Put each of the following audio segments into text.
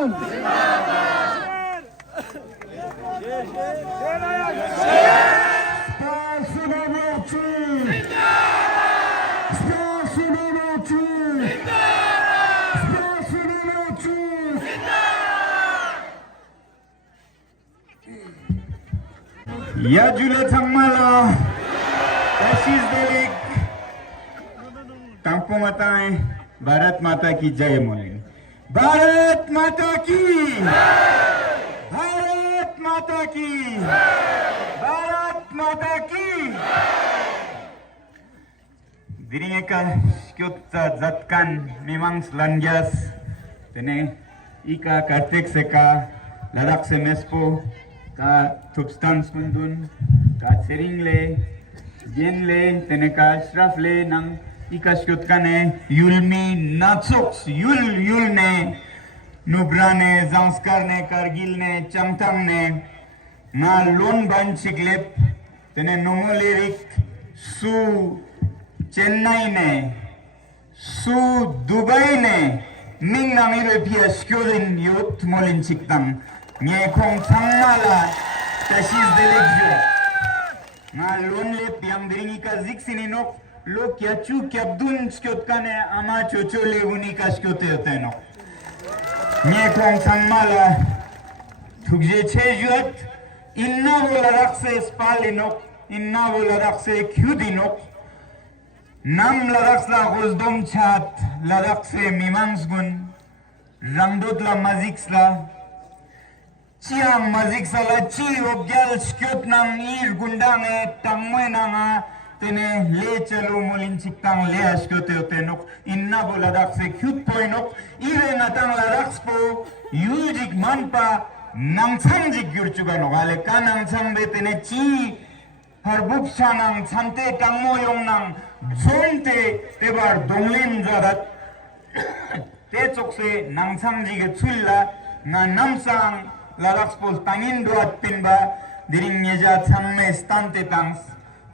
Pakistan! Ya Jule Tangmala, Ashish Delik, Kampung Matai, Bharat Mata ki Jai Molin. Bharat Mata ki! Bharat Mata ki! Bharat Mata ki! Diringeka Skyotta Zatkan Mimangs Langyas, Tene Ika Kartik Seka, Ladak Semespo, ka Tubstan Skundun, ka Seringle, Jenle, Teneka Shrafle, Nang Ikaskyotkane, Yulmi Natsoks, Yulne, Nubrane, Zanskarne, Kargilne, Chamtamne, Na Lon Banchiklep, Tene Nomolerik, Su Chennai ne, Su Dubai ne, Ning Nang Irepia Skyorin Yot Molin Chiktang. Nye kong tangmala Ashish Delik nga lonle piang diringi ka ziksinino lo kya chu kya dun skyotkane ama chochole uni ka skyote oteno nye kong tangmala thugje chejuat inna bola rakse spalinok inna bola rakse kyudinok nam laraksla gozdom chat larakse mimangsgun rangdotla maziksla Chiang mazik sala chi objal skut nang ir gundang tangmoy nang tene le chalo molin chiktang le askute otenok inna boladak se cute poinok ire natang laraks po yujik manpa nang chanjik gyurchuga nogale kanang chambe tene chi harbup sanang chante tangmoyong nang zonte tebar donglin jarat te chokse nang chanjige chulla na namsang Lalaxpol tangin doat pinba diring nyeja changme stante tangs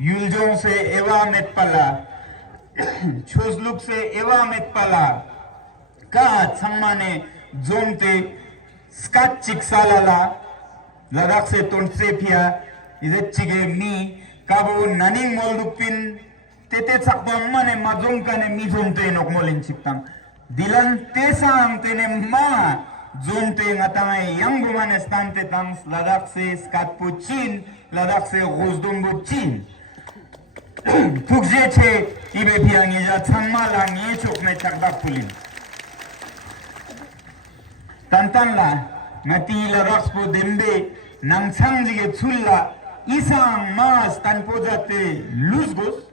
yuljong se ewa met pala chosluk se ewa met pala ka changmane zonte skat chiksalala ladak se tonse pia ide chige mi kabo naning moldupin tete chakbam mane majong kane mi zonte nokmolin chiktang dilan tesang tene ma Zonte ngatangai yang gumane stante tangs ladak se skatpu chin ladak se gozdombo chin tukje che ibe piang ija changma la ngi chok me chakdak pulin tantan la ngati ladak spo dembe nang changjige chulla isang mas tanpo jate luzgos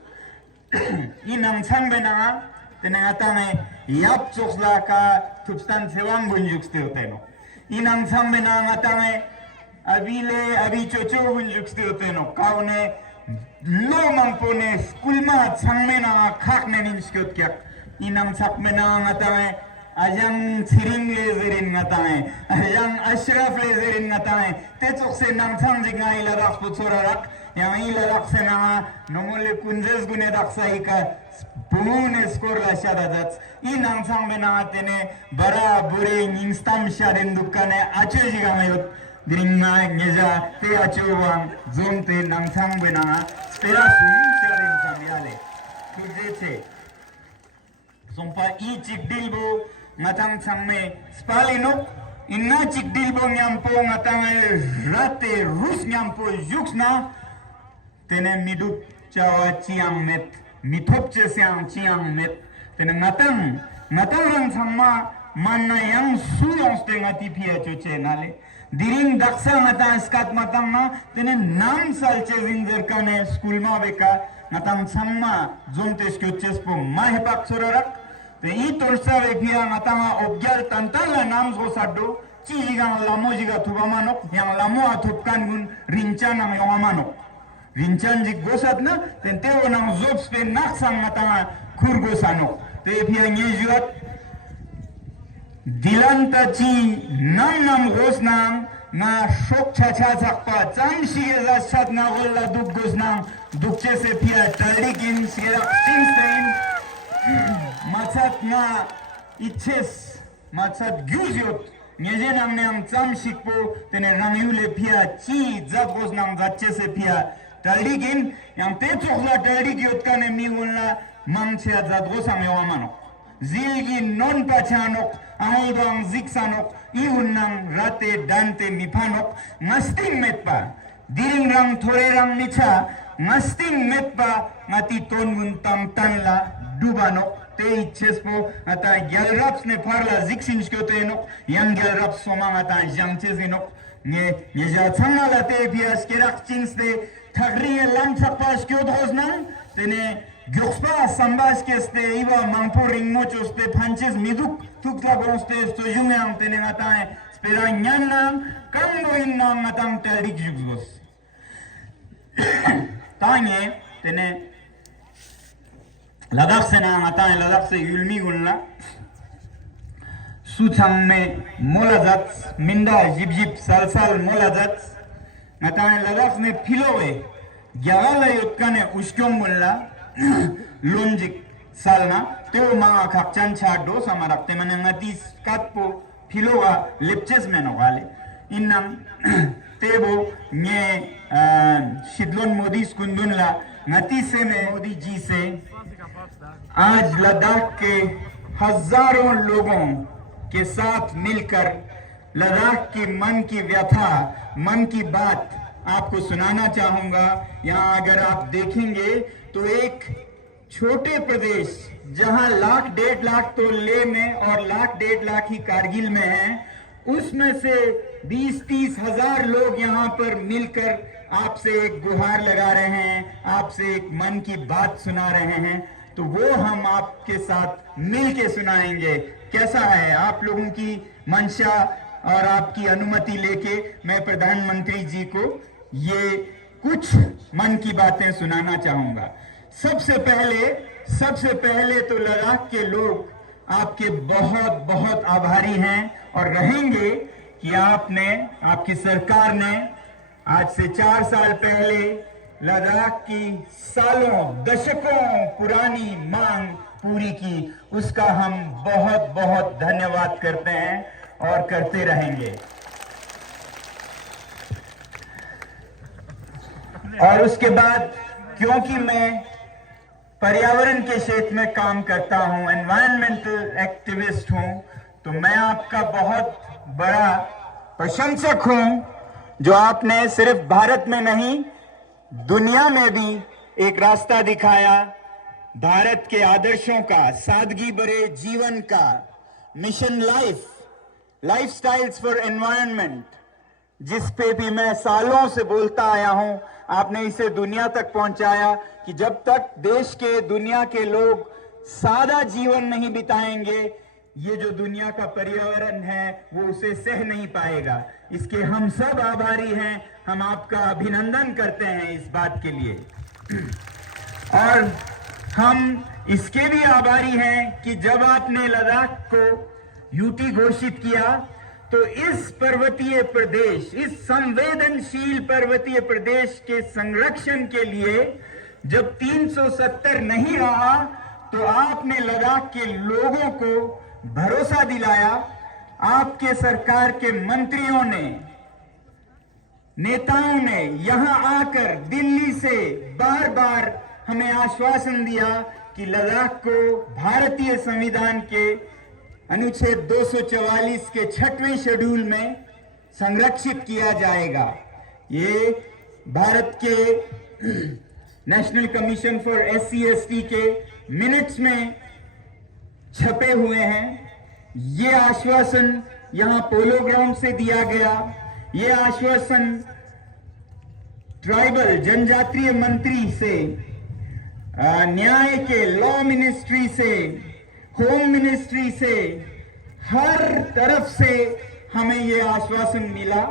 inang changbe nanga tenangatame yap choksla ka Tubstan sewang bunjuk still teno. Inang sambe na ngatame abile abi chocho bunjuk still teno. Kaune lo mangpone skulma changme na khak ne nin skot kyak. Inang chakme na ngatame ajang chiring lezerin ngatame ajang ashraf lezerin ngatame te chokse nang changjig ngai la rak puchorak yang ila rak sena nomole kunjes gune raksa ika Pumune skor la shadadats inang sambe na tene bara bure instam shaden dukane acheji gamayot diringa ngeja te achowang zonte nang sambe na spera sum shaden samyale kujeche sompa I chik dilbo ngatang changme spalino inna chik dilbo nyampo ngatang rate rus nyampo yuksna tene midup chawa chiang met mitopche siang chiang met tene ngatang rang changma manna yang suyong ste ngati pia choche nale diring daksa ngata skat matang na tene nam salche zinzer kane school ma beka ngatang changma zonte skyoches po mahepak sorarak te I torsa vekya ngatanga objal tantala nam zo saddo chijigang lamo jiga tubamanok yang lamo atupkan gun rincan ang yomamanok Rincan jik gosat na, tente nang zops pe naksang matanga kurgosano. Te pia nyejuat dilanta chi nam gos nang na shok chacha zakpa cham shige zashat na golla duk gos nang dukche se pia talikin sirak stinstein machat na iches machat gyuzyot ngeje nang ne am tsam shikpo tene rang yule pia chi zat gos nang zatche se pia taldigin yang te chokla taldig yotka ne mi wala mang chia zat gos am yawamano zilgi non pachanok ahidang ziksanok ihunang rate dante mipanok ngasting metpa diring rang thore rang nicha ngasting metpa ngati tongun tam tanla dubanok te chespo ata gelraps ne parla ziksin skyotenok yang gelraps somang ata jangchezinok nge ja changala te bias kerak chings de thagri lam chapa skyothosnang tene Gyokspa sambas ke ste iwa mangpo ringmo choste panches miduk tukla gonste sto jungyam tene ngatae spera nyanam kambo innam matam teldik jugos tanye tene Ladakh se na ngatae Ladakh se yulmi gunla suchang me molazat minda jib salsal molazat ngatae Ladakh ne philowe gyawala yotkane ushkyom gunla Lunjik salna teo maa khakchan chado samarakte mane ngatis katpo philowa lepches meno gale innam tebo nye shidlon modi skundunla ngati se में मोदी जी से आज लद्दाख के हजारों लोगों के साथ मिलकर लद्दाख की मन की व्यथा मन की बात आपको सुनाना चाहूंगा। यहाँ अगर आप देखेंगे तो एक छोटे प्रदेश जहां लाख 1.5 लाख तो लेह में और लाख 1.5 लाख ही कारगिल में हैं, उसमें से 20-30 हजार लोग यहाँ पर मिलकर आपसे एक गुहार लगा रहे हैं, आपसे एक मन की बात सुना रहे हैं, तो वो हम आपके साथ मिल के सुनाएंगे। कैसा है? आप लोगों की मंशा और आपकी अनुमति लेके मैं प्रधानमंत्री जी को ये कुछ मन की बातें सुनाना चाहूंगा। सबसे पहले तो लद्दाख के लोग आपके बहुत बहुत आभारी हैं और रहेंगे कि आपने, आपकी सरकार ने आज से 4 साल पहले लद्दाख की सालों दशकों पुरानी मांग पूरी की। उसका हम बहुत बहुत धन्यवाद करते हैं और करते रहेंगे। और उसके बाद क्योंकि मैं पर्यावरण के क्षेत्र में काम करता हूं, एनवायरमेंटल एक्टिविस्ट हूं, तो मैं आपका बहुत बड़ा प्रशंसक हूं जो आपने सिर्फ भारत में नहीं दुनिया में भी एक रास्ता दिखाया भारत के आदर्शों का, सादगी भरे जीवन का, मिशन लाइफस्टाइल्स फॉर एनवायरनमेंट, जिस पे भी मैं सालों से बोलता आया हूं। आपने इसे दुनिया तक पहुंचाया कि जब तक देश के, दुनिया के लोग सादा जीवन नहीं बिताएंगे, ये जो दुनिया का पर्यावरण है वो उसे सह नहीं पाएगा। इसके हम सब आभारी हैं, हम आपका अभिनंदन करते हैं इस बात के लिए। और हम इसके भी आभारी हैं कि जब आपने लद्दाख को यूटी घोषित किया तो इस पर्वतीय प्रदेश, इस संवेदनशील पर्वतीय प्रदेश के संरक्षण के लिए जब 370 नहीं रहा तो आपने लद्दाख के लोगों को भरोसा दिलाया। आपके सरकार के मंत्रियों ने, नेताओं ने यहां आकर दिल्ली से बार बार हमें आश्वासन दिया कि लद्दाख को भारतीय संविधान के अनुच्छेद 244 के 6वें शेड्यूल में संरक्षित किया जाएगा। ये भारत के नेशनल कमीशन फॉर SC/ST के मिनट्स में छपे हुए हैं। ये आश्वासन यहां पोलो ग्राउंड से दिया गया। ये आश्वासन ट्राइबल जनजातीय मंत्री से, न्याय के लॉ मिनिस्ट्री से, होम मिनिस्ट्री से, हर तरफ से हमें ये आश्वासन मिला।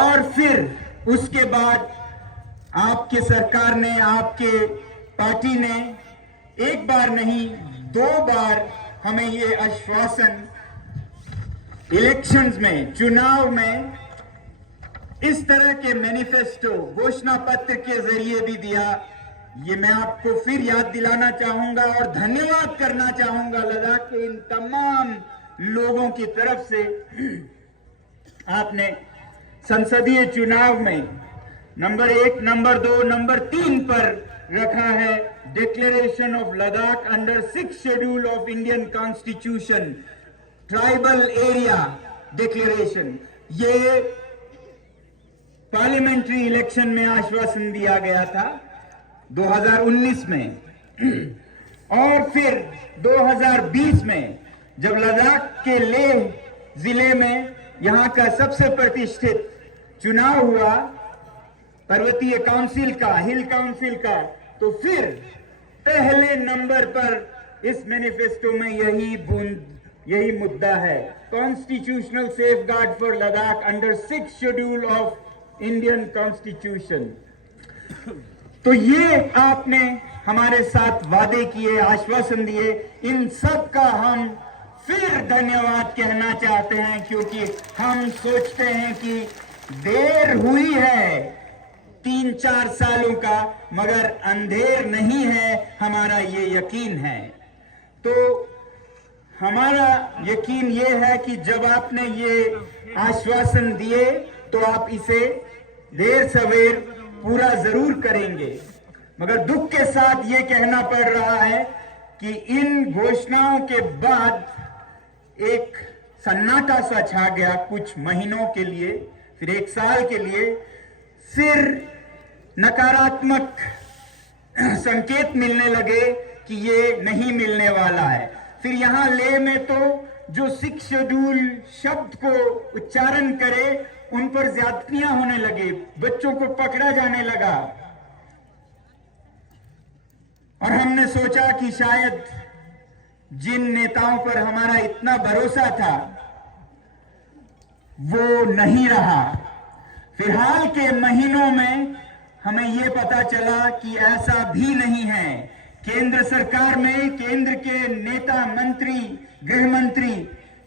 और फिर उसके बाद आपके सरकार ने, आपके पार्टी ने एक बार नहीं 2 बार हमें ये आश्वासन इलेक्शंस में, चुनाव में इस तरह के मैनिफेस्टो, घोषणा पत्र के जरिए भी दिया। ये मैं आपको फिर याद दिलाना चाहूंगा और धन्यवाद करना चाहूंगा लद्दाख के इन तमाम लोगों की तरफ से आपने संसदीय चुनाव में नंबर 1, नंबर 2, नंबर 3 पर रखा है declaration of Ladakh under 6 schedule of Indian constitution, tribal area declaration. ये पार्लियामेंट्री इलेक्शन में आश्वासन दिया गया था 2019 में और फिर 2020 में जब लद्दाख के लेह जिले में यहां का सबसे प्रतिष्ठित चुनाव हुआ पर्वतीय काउंसिल का, हिल काउंसिल का, तो फिर पहले नंबर पर इस मैनिफेस्टो में यही मुद्दा है, constitutional safeguard for Ladakh under 6 schedule of Indian constitution. तो ये आपने हमारे साथ वादे किए, आश्वासन दिए, इन सब का हम फिर धन्यवाद कहना चाहते हैं, क्योंकि हम सोचते हैं कि देर हुई है 3-4 सालों का, मगर अंधेर नहीं है, हमारा ये यकीन है। तो हमारा यकीन ये है कि जब आपने ये आश्वासन दिए तो आप इसे देर सवेर पूरा जरूर करेंगे। मगर दुख के साथ ये कहना पड़ रहा है कि इन घोषणाओं के बाद एक सन्नाटा सा छा गया कुछ महीनों के लिए, फिर 1 साल के लिए, फिर नकारात्मक संकेत मिलने लगे कि ये नहीं मिलने वाला है। फिर यहां ले में तो जो 6 शेड्यूल शब्द को उच्चारण करे उन पर ज्यादतियां होने लगे, बच्चों को पकड़ा जाने लगा, और हमने सोचा कि शायद जिन नेताओं पर हमारा इतना भरोसा था वो नहीं रहा। फिलहाल के महीनों में हमें यह पता चला कि ऐसा भी नहीं है। केंद्र सरकार में केंद्र के नेता, मंत्री, गृह मंत्री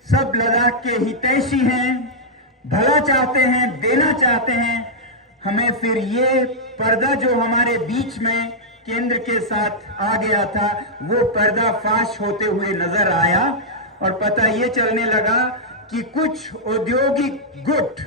सब लद्दाख के हितैषी हैं, भला चाहते हैं, देना चाहते हैं। हमें फिर ये पर्दा जो हमारे बीच में केंद्र के साथ आ गया था वो पर्दा फाश होते हुए नजर आया, और पता ये चलने लगा कि कुछ औद्योगिक गुट,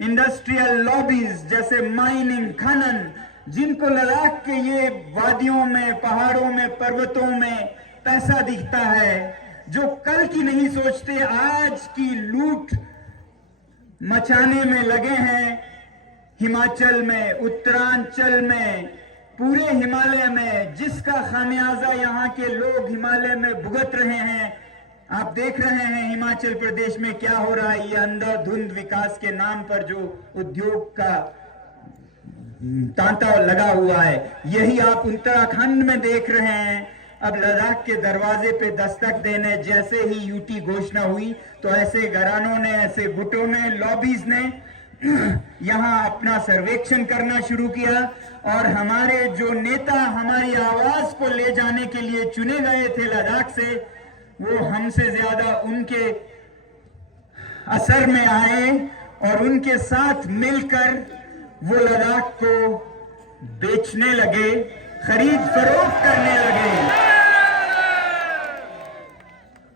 इंडस्ट्रियल लॉबीज जैसे माइनिंग, खनन, जिनको लद्दाख के ये वादियों में, पहाड़ों में, पर्वतों में पैसा दिखता है, जो कल की नहीं सोचते, आज की लूट मचाने में लगे हैं। हिमाचल में, उत्तरांचल में, पूरे हिमालय में, जिसका खामियाजा यहाँ के लोग हिमालय में भुगत रहे हैं। आप देख रहे हैं हिमाचल प्रदेश में क्या हो रहा है, ये अंधाधुंध विकास के नाम पर जो उद्योग का तांता लगा हुआ है, यही आप उत्तराखंड में देख रहे हैं। अब लद्दाख के दरवाजे पे दस्तक देने जैसे ही यूटी घोषणा हुई तो ऐसे घरानों ने, ऐसे गुटों ने, लॉबीज ने यहां अपना सर्वेक्षण करना शुरू किया, और हमारे जो नेता हमारी आवाज को ले जाने के लिए चुने गए थे लद्दाख से, वो हमसे ज्यादा उनके असर में आए और उनके साथ मिलकर वो लद्दाख को बेचने लगे, खरीद फरोख्त करने लगे,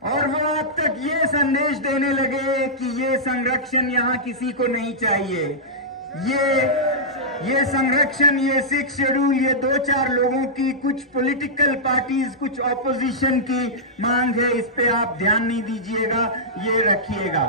और वो अब तक ये संदेश देने लगे कि ये संरक्षण यहाँ किसी को नहीं चाहिए। ये संरक्षण, ये 6 शेड्यूल, ये 2-4 लोगों की, कुछ पॉलिटिकल पार्टीज, कुछ ऑपोजिशन की मांग है, इस पे आप ध्यान नहीं दीजिएगा, ये रखिएगा।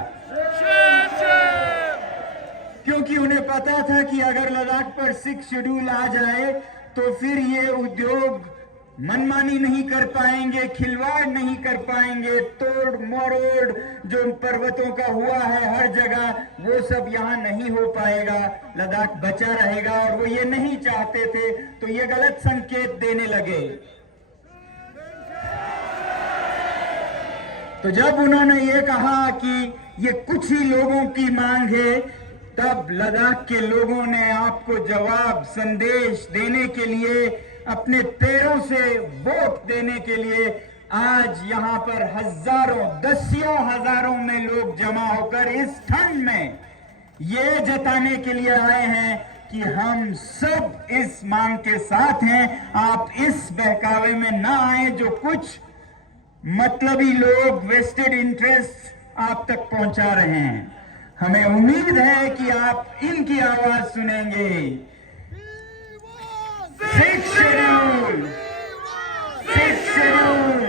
क्योंकि उन्हें पता था कि अगर लद्दाख पर 6 शेड्यूल आ जाए तो फिर ये उद्योग मनमानी नहीं कर पाएंगे, खिलवाड़ नहीं कर पाएंगे, तोड़ मरोड़ जो पर्वतों का हुआ है हर जगह, वो सब यहाँ नहीं हो पाएगा, लद्दाख बचा रहेगा, और वो ये नहीं चाहते थे, तो ये गलत संकेत देने लगे। तो जब उन्होंने ये कहा कि ये कुछ ही लोगों की मांग है, तब लद्दाख के लोगों ने आपको जवाब, संदेश देने के लिए, अपने पैरों से वोट देने के लिए आज यहां पर हजारों, दसियों हजारों में लोग जमा होकर इस ठंड में ये जताने के लिए आए हैं कि हम सब इस मांग के साथ हैं। आप इस बहकावे में ना आए जो कुछ मतलबी लोग वेस्टेड इंटरेस्ट आप तक पहुंचा रहे हैं। हमें उम्मीद है कि आप इनकी आवाज सुनेंगे। Six schedule, six schedule,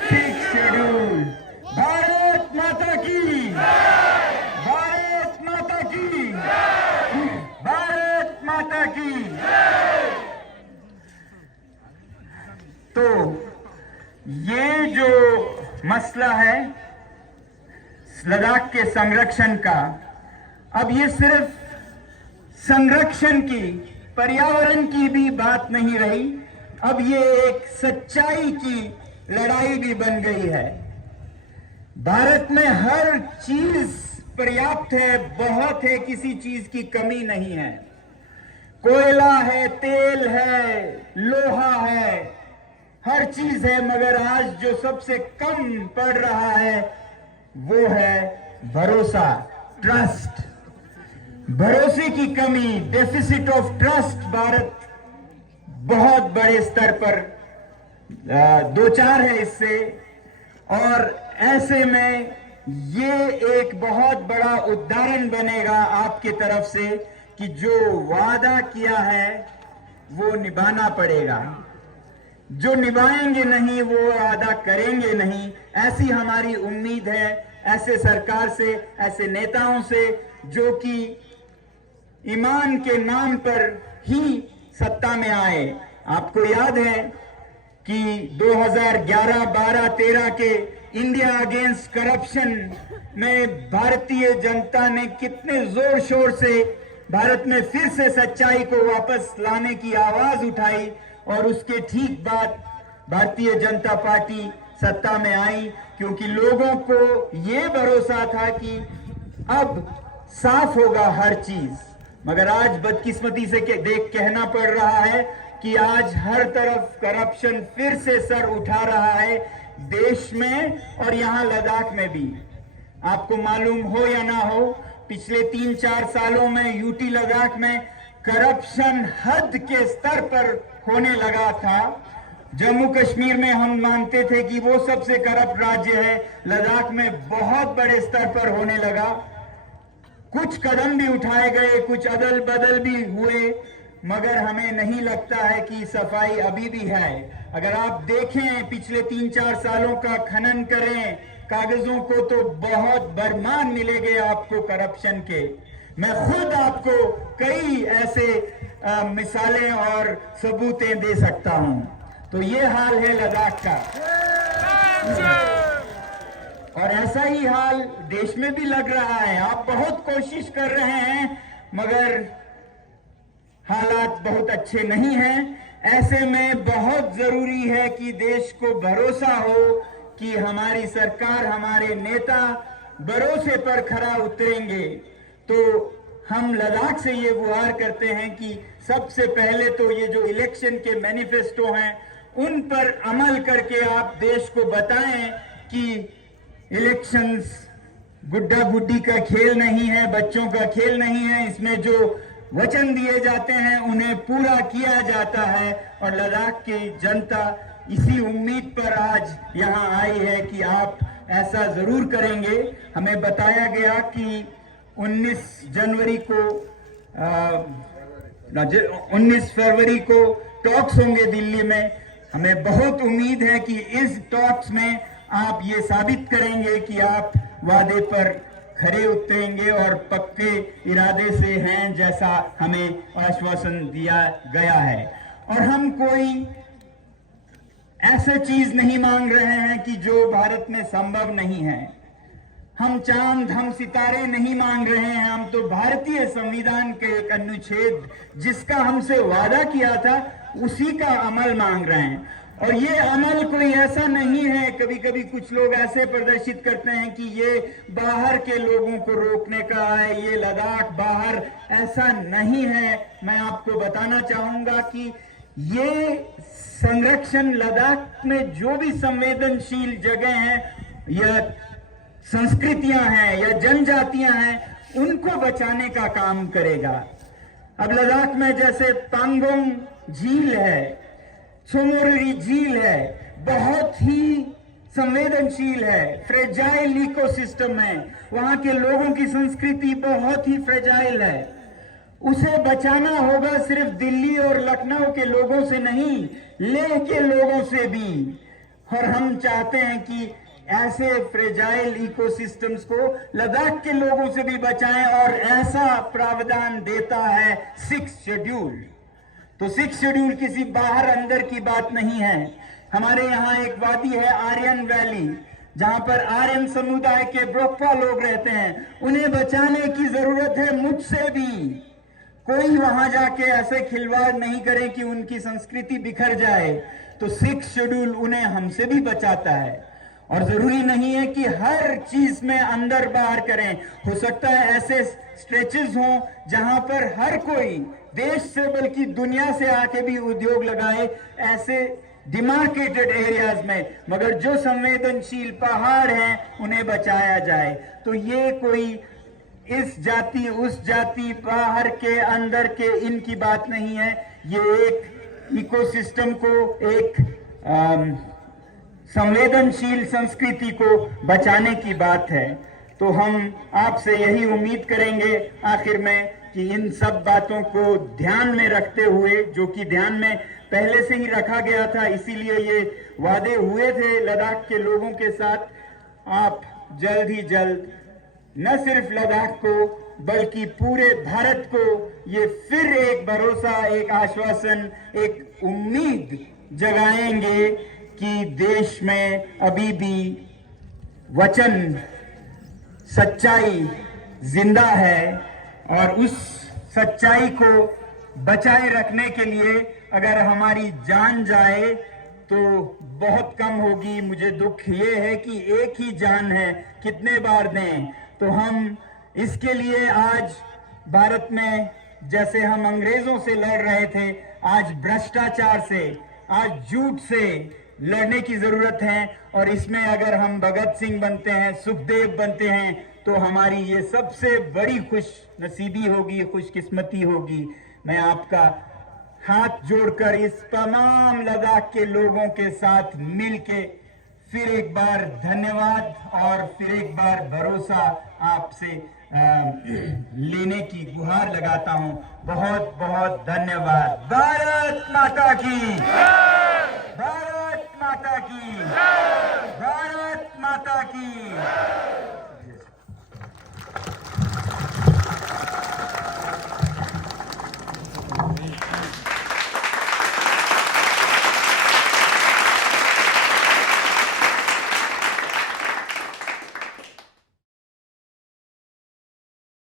six schedule. Bharat माता की, भारत माता की, भारत माता की। तो ये जो मसला है लद्दाख के संरक्षण का, अब ये सिर्फ संरक्षण की, पर्यावरण की भी बात नहीं रही, अब ये एक सच्चाई की लड़ाई भी बन गई है। भारत में हर चीज पर्याप्त है, बहुत है, किसी चीज की कमी नहीं है। कोयला है, तेल है, लोहा है, हर चीज है, मगर आज जो सबसे कम पड़ रहा है वो है भरोसा, ट्रस्ट। भरोसे की कमी, डेफिसिट ऑफ ट्रस्ट भारत बहुत बड़े स्तर पर दो चार है इससे। और ऐसे में ये एक बहुत बड़ा उदाहरण बनेगा आपकी तरफ से कि जो वादा किया है वो निभाना पड़ेगा। जो निभाएंगे नहीं वो वादा करेंगे नहीं, ऐसी हमारी उम्मीद है ऐसे सरकार से, ऐसे नेताओं से जो कि ईमान के नाम पर ही सत्ता में आए। आपको याद है कि 2011, 12, 13 के इंडिया अगेंस्ट करप्शन में भारतीय जनता ने कितने जोर शोर से भारत में फिर से सच्चाई को वापस लाने की आवाज उठाई, और उसके ठीक बाद भारतीय जनता पार्टी सत्ता में आई, क्योंकि लोगों को ये भरोसा था कि अब साफ होगा हर चीज। मगर आज बदकिस्मती से देख कहना पड़ रहा है कि आज हर तरफ करप्शन फिर से सर उठा रहा है देश में, और यहां लद्दाख में भी। आपको मालूम हो या ना हो, पिछले 3-4 सालों में यूटी लद्दाख में करप्शन हद के स्तर पर होने लगा था। जम्मू कश्मीर में हम मानते थे कि वो सबसे करप्ट राज्य है, लद्दाख में बहुत बड़े स्तर पर होने लगा। कुछ कदम भी उठाए गए, कुछ अदल बदल भी हुए, मगर हमें नहीं लगता है कि सफाई अभी भी है। अगर आप देखें पिछले 3-4 सालों का खनन करें कागजों को, तो बहुत बरमान मिलेंगे आपको करप्शन के। मैं खुद आपको कई ऐसे मिसालें और सबूतें दे सकता हूं। तो ये हाल है लद्दाख का, और ऐसा ही हाल देश में भी लग रहा है। आप बहुत कोशिश कर रहे हैं मगर हालात बहुत अच्छे नहीं हैं। ऐसे में बहुत जरूरी है कि देश को भरोसा हो कि हमारी सरकार, हमारे नेता भरोसे पर खरा उतरेंगे। तो हम लद्दाख से ये गुहार करते हैं कि सबसे पहले तो ये जो इलेक्शन के मैनिफेस्टो हैं उन पर अमल करके आप देश को बताएं कि इलेक्शंस गुड्डा गुड्डी का खेल नहीं है, बच्चों का खेल नहीं है। इसमें जो वचन दिए जाते हैं उन्हें पूरा किया जाता है, और लद्दाख की जनता इसी उम्मीद पर आज यहां आई है कि आप ऐसा जरूर करेंगे। हमें बताया गया कि 19 फरवरी को टॉक्स होंगे दिल्ली में। हमें बहुत उम्मीद है कि इस टॉक्स में आप ये साबित करेंगे कि आप वादे पर खरे उतरेंगे और पक्के इरादे से हैं, जैसा हमें आश्वासन दिया गया है। और हम कोई ऐसा चीज नहीं मांग रहे हैं कि जो भारत में संभव नहीं है। हम चांद, हम सितारे नहीं मांग रहे हैं। हम तो भारतीय संविधान के एक अनुच्छेद जिसका हमसे वादा किया था उसी का अमल मांग रहे हैं। और ये अमल कोई ऐसा नहीं है, कभी कभी कुछ लोग ऐसे प्रदर्शित करते हैं कि ये बाहर के लोगों को रोकने का है, ये लद्दाख बाहर, ऐसा नहीं है। मैं आपको बताना चाहूंगा कि ये संरक्षण लद्दाख में जो भी संवेदनशील जगह हैं या संस्कृतियां हैं या जनजातियां हैं, उनको बचाने का काम करेगा। अब लद्दाख में जैसे पांगोंग झील है, सोमोरी झील है, बहुत ही संवेदनशील है, फ्रेजाइल इकोसिस्टम है, वहां के लोगों की संस्कृति बहुत ही फ्रेजाइल है। उसे बचाना होगा सिर्फ दिल्ली और लखनऊ के लोगों से नहीं, लेह के लोगों से भी। और हम चाहते हैं कि ऐसे फ्रेजाइल इकोसिस्टम्स को लद्दाख के लोगों से भी बचाएं, और ऐसा प्रावधान देता है 6th शेड्यूल। तो 6th शेड्यूल किसी बाहर अंदर की बात नहीं है। हमारे यहाँ एक वादी है आर्यन वैली, जहां पर आर्यन समुदाय के ब्रोकपा लोग रहते हैं। उन्हें बचाने की जरूरत है मुझसे भी। कोई वहां जाके ऐसे खिलवाड़ नहीं करे कि उनकी संस्कृति बिखर जाए। तो 6th शेड्यूल उन्हें हमसे भी बचाता है। और जरूरी नहीं है कि हर चीज में अंदर बाहर करें। हो सकता है ऐसे स्ट्रेचेस हों जहां पर हर कोई देश से बल्कि दुनिया से आके भी उद्योग लगाए, ऐसे डिमार्केटेड एरियाज में। मगर जो संवेदनशील पहाड़ हैं उन्हें बचाया जाए। तो ये कोई इस जाति उस जाति, बाहर के अंदर के, इनकी बात नहीं है। ये एक इकोसिस्टम को, एक संवेदनशील संस्कृति को बचाने की बात है। तो हम आपसे यही उम्मीद करेंगे आखिर में कि इन सब बातों को ध्यान में रखते हुए, जो कि ध्यान में पहले से ही रखा गया था, इसीलिए ये वादे हुए थे लद्दाख के लोगों के साथ, आप जल्द ही जल्द न सिर्फ लद्दाख को बल्कि पूरे भारत को ये फिर एक भरोसा, एक आश्वासन, एक उम्मीद जगाएंगे कि देश में अभी भी वचन, सच्चाई जिंदा है। और उस सच्चाई को बचाए रखने के लिए अगर हमारी जान जाए तो बहुत कम होगी। मुझे दुख ये है कि एक ही जान है, कितने बार दें। तो हम इसके लिए आज भारत में जैसे हम अंग्रेजों से लड़ रहे थे, आज भ्रष्टाचार से, आज झूठ से लड़ने की जरूरत है। और इसमें अगर हम भगत सिंह बनते हैं, सुखदेव बनते हैं, तो हमारी ये सबसे बड़ी खुश नसीबी होगी, खुशकिस्मती होगी। मैं आपका हाथ जोड़कर इस तमाम लद्दाख के लोगों के साथ मिलके फिर एक बार धन्यवाद और फिर एक बार भरोसा आपसे लेने की गुहार लगाता हूं। बहुत बहुत धन्यवाद। भारत माता की, भारत माता की, भारत माता की।